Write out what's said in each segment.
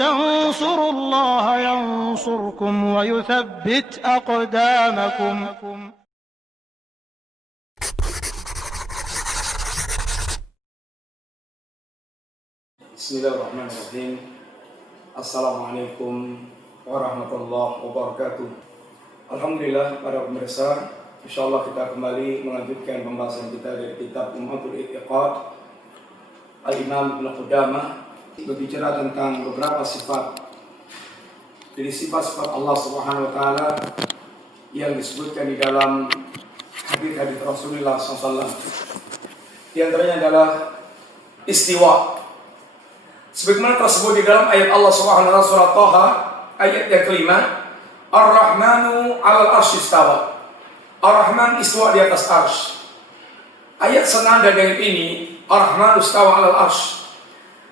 تنصروا الله ينصركم ويثبت أقدامكم. Bismillahirrahmanirrahim. Assalamualaikum warahmatullahi wabarakatuh. Alhamdulillah para pemirsa, insyaallah kita kembali melanjutkan pembahasan kita dari kitab Ummatul I'tiqad Al-Imam Ibnu Qudamah, berbicara tentang beberapa sifat. Jadi sifat-sifat Allah Subhanahu wa taala yang disebutkan di dalam hadis-hadis Rasulullah SAW. Di antaranya adalah istiwa. Sebagaimana tersebut di dalam ayat Allah Subhanahu wa taala surah Thaha ayat yang kelima, Ar-Rahmanu 'alal 'arsy istawa. Ar-Rahman istiwa di atas arsy. Ayat senada dengan ini, Ar-Rahmanu istawa 'alal 'arsy.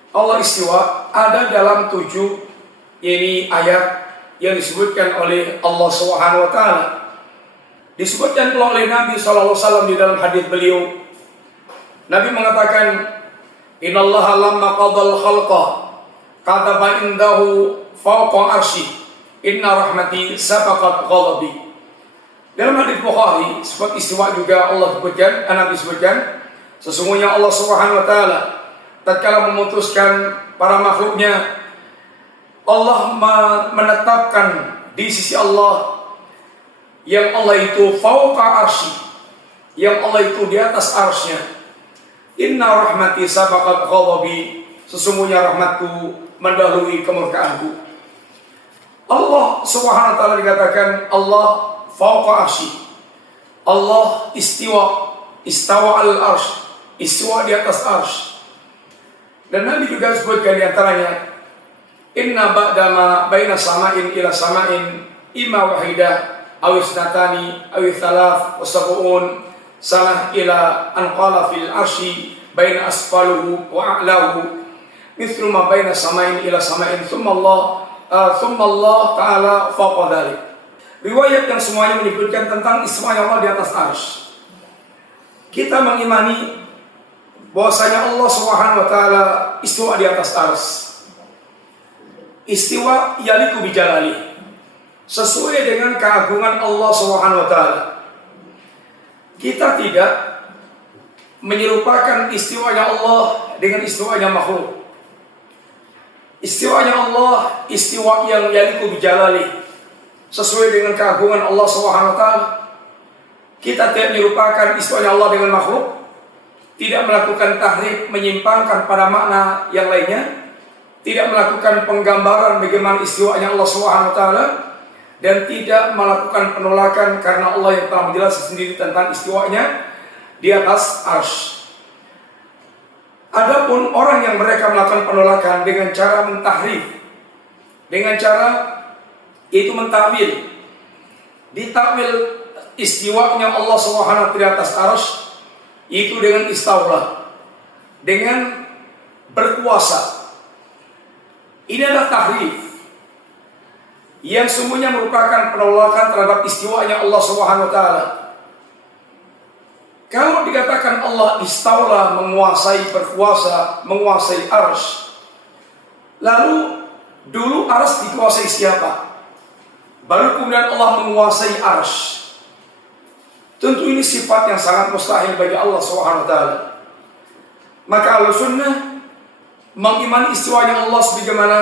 Allah istiwa ada dalam 7 yakni ayat yang disebutkan oleh Allah Subhanahu wa taala. Disebutkan oleh Nabi sallallahu alaihi wasallam di dalam hadis beliau. Nabi mengatakan, Innallaha lamma qadal khalqa kataba indahu fawqa arsy inna rahmati sabaqat ghadabi. Dalam hadis Bukhari, sifat istiwa juga Allah sebutkan, Nabi sebutkan, sesungguhnya Allah Subhanahu wa taala tatkala memutuskan para makhluknya, Allah menetapkan di sisi Allah yang Allah itu fawqa arsy, yang Allah itu di atas arsy-Nya. Inna rahmati sabaqat ghadabi, sesungguhnya rahmatku mendahului kemurkaanku. Allah Subhanahu wa taala dikatakan Allah fawqa arsy. Allah istiwa, istawa al-arsy, istiwa di atas arsy. Dan Nabi juga sebutkan di antaranya, inna ba'da ma baina sama'in ila sama'in imma wahidah aw isnatani aw thalath wa sab'un sanah ila anqala fil arsy baina asfaluhu wa a'lahu mithlu ma baina sama'in ila sama'in thumma Allah ta'ala fawqa dhalik. Riwayat yang semuanya menyebutkan tentang istiwa Allah di atas arsy. Kita mengimani bahwasanya Allah Subhanahu wa taala istiwa di atas arsy. Istiwa yaliku bijalali, sesuai dengan keagungan Allah Subhanahu wa taala. Kita tidak menyerupakan istiwanya Allah dengan istiwanya makhluk. Istiwanya Allah istiwa yang yaliku bijalali, sesuai dengan keagungan Allah Subhanahu wa taala. Kita tidak menyerupakan istiwanya Allah dengan makhluk, tidak melakukan tahrif, menyimpangkan pada makna yang lainnya, tidak melakukan penggambaran bagaimana istiwanya Allah Subhanahu wa taala, dan tidak melakukan penolakan karena Allah yang telah menjelaskan sendiri tentang istiwanya di atas arsy. Adapun orang yang mereka melakukan penolakan dengan cara mentahrif, dengan cara itu mentakwil, ditakwil istiwanya Allah Subhanahu wa taala di atas arsy itu dengan istaula, dengan berkuasa. Ini adalah tahrif yang semuanya merupakan penolakan terhadap istiwanya Allah Subhanahu wa taala. Kalau dikatakan Allah istaula, menguasai, berkuasa, menguasai arsy, lalu dulu arsy dikuasai siapa? Baru kemudian Allah menguasai arsy. Tentu ini sifat yang sangat mustahil bagi Allah Subhanahu wa taala. Maka Ahlussunnah mengimani istiwanya Allah sebagaimana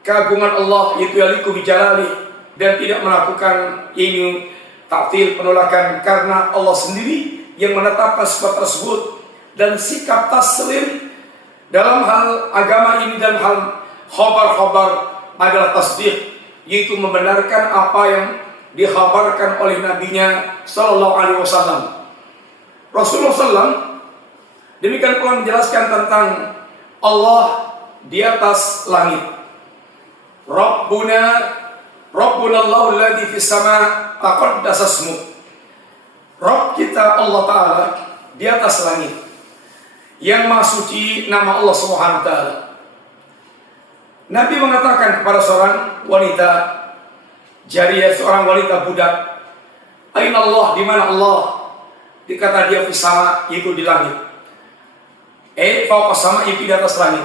keagungan Allah, yaitu yaliku bijalali, dan tidak melakukan ini ta'til, penolakan, karena Allah sendiri yang menetapkan sifat tersebut. Dan sikap taslim dalam hal agama ini dan hal khabar-khabar adalah tasdiq, yaitu membenarkan apa yang dikhabarkan oleh nabinya sallallahu alaihi wasallam. Rasulullah SAW demikian pula menjelaskan tentang Allah di atas langit. Rabbuna Allahu alladzi fis sama' taqaddasa ismu. Rabb kita Allah Ta'ala di atas langit, yang maha suci nama Allah Subhanahu wa taala. Nabi mengatakan kepada seorang wanita jariyah, seorang wanita budak, aina Allah, di mana Allah? Dikata dia fis sama', itu di langit. Fawqa sama', itu di atas langit.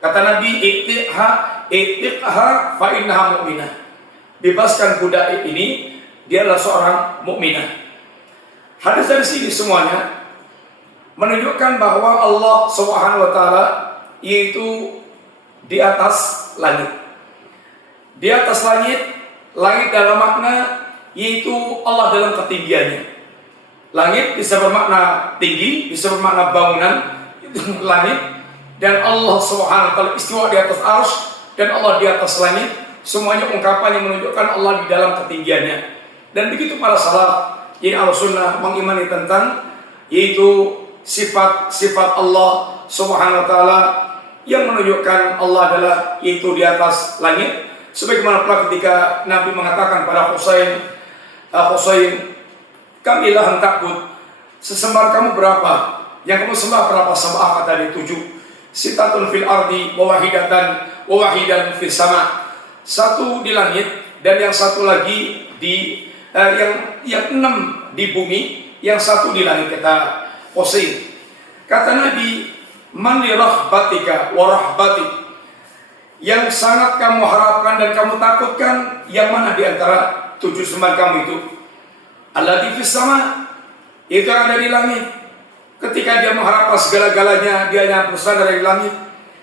Kata Nabi, iktiha itiqha fa innaha mu'minah. Bebaskan budak ini, dia adalah seorang mukminah. Hadis dari sini semuanya menunjukkan bahwa Allah Subhanahu wa taala yaitu di atas langit. Di atas langit, langit dalam makna yaitu Allah dalam ketinggiannya. Langit bisa bermakna tinggi, bisa bermakna bangunan, itu langit. Dan Allah Subhanahu wa taala istiwa di atas arsy dan Allah di atas langit. Semuanya ungkapan yang menunjukkan Allah di dalam ketinggiannya. Dan begitu para salaf yang Ahlussunnah mengimani tentang yaitu sifat-sifat Allah Subhanahu wa taala yang menunjukkan Allah adalah yaitu di atas langit. Sebagaimana pula ketika Nabi mengatakan pada Husain, kamilah yang takut, sesembahan kamu berapa? Yang kamu sembah berapa sembah? Kata dia 7. Sitatun fil ardi wa wahidan fis sama. Satu di langit dan yang satu lagi di yang 6 di bumi, yang satu di langit, kata Husain. Kata Nabi, man li rahbatika wa rahbatik, yang sangat kamu harapkan dan kamu takutkan yang mana di antara 7 sembahan kamu itu? Allati fis sama, itu yang ada di langit. Ketika dia mengharapkan segala-galanya, dia hanya bersandar dari langit.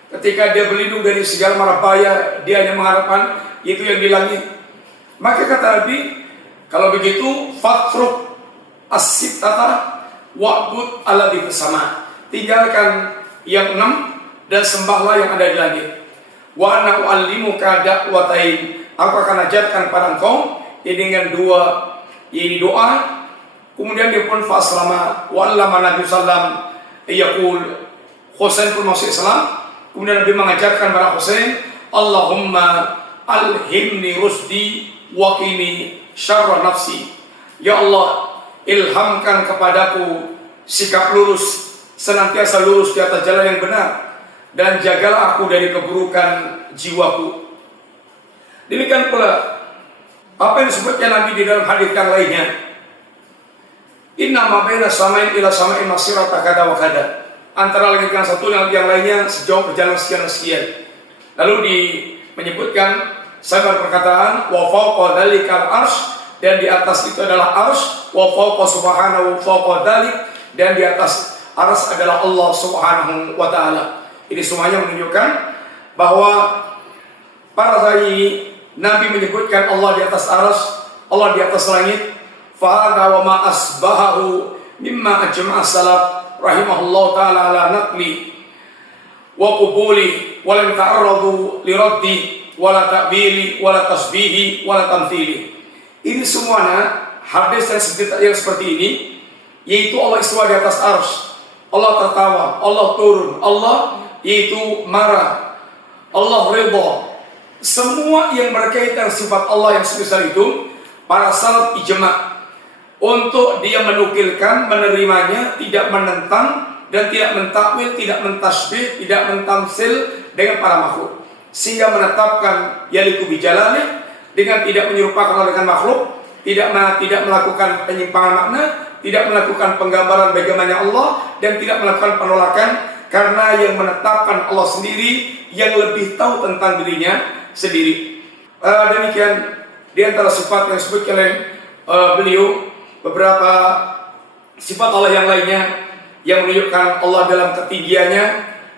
Ketika dia berlindung dari segala mara bahaya, dia hanya mengharapkan itu yang di langit. Maka kata Nabi, kalau begitu fatruk as-sittata wa'bud allati fis sama. Tinggalkan yang 6 dan sembahlah yang ada di langit. Wa ana u'allimuka da'watain, aku akan ajarkan pada engkau dengan 2 ini doa. Kemudian dia pun faslama wa allama Nabi sallam yaqul, Husain pun masuk Islam. Kemudian Nabi mengajarkan pada Husain, Allahumma alhimni rusdi wa qini syarra nafsi. Ya Allah, ilhamkan kepadaku sikap lurus, senantiasa lurus di atas jalan yang benar, dan jagalah aku dari keburukan jiwaku. Demikian pula apa yang disebutkan Nabi di dalam hadis yang lainnya, inna ma baina samain ila samain masirata kada wa kada. Antara langit yang satu dengan yang lainnya sejauh perjalanan sekian dan sekian. Lalu menyebutkan sabar perkataan wa fawqa dzalikal arsy, dan di atas itu adalah arsy, wa fawqa subhanahu fawqa dzalik, dan di atas arsy adalah Allah Subhanahu wa taala. Ini semuanya menunjukkan bahwa para sahabat Nabi menyebutkan Allah di atas arsy, Allah di atas langit. Fa hadza wa ma asbahahu mimma ajma'a salaf rahimahullah ta'ala ala naqli wa qubuli wa lam ta'arradu li raddi wa la ta'bili wa la tasbihi wa la tamthili. Ini semuanya hadis yang seperti ini, yaitu Allah istiwa di atas arsy, Allah tertawa, Allah turun, Allah yaitu marah, Allah ridha. Semua yang berkaitan sifat Allah yang sebesar itu, para salaf ijma' untuk dia menukilkan, menerimanya, tidak menentang dan tidak mentakwil, tidak mentasbih, tidak mentamsil dengan para makhluk, sehingga menetapkan yaliku bijalali dengan tidak menyerupakan Allah dengan makhluk, tidak melakukan penyimpangan makna, tidak melakukan penggambaran bagaimana Allah, dan tidak melakukan penolakan, karena yang menetapkan Allah sendiri yang lebih tahu tentang dirinya sendiri. Demikian di antara sifat yang disebutkan oleh beliau. Beberapa sifat Allah yang lainnya yang menunjukkan Allah dalam ketinggiannya,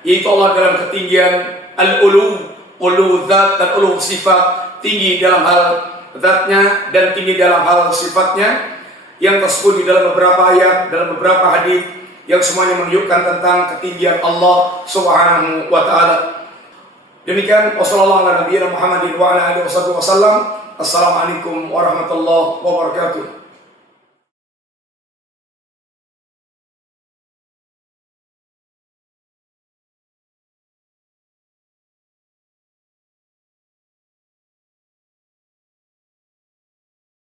yaitu Allah dalam ketinggian al-ulu, ulu zat dan ulu sifat, tinggi dalam hal zatnya dan tinggi dalam hal sifatnya, yang tersebut di dalam beberapa ayat, dalam beberapa hadis yang semuanya menunjukkan tentang ketinggian Allah Subhanahu wa taala. Demikian, wassalamualaikum warahmatullahi wabarakatuh. Assalamualaikum warahmatullahi wabarakatuh.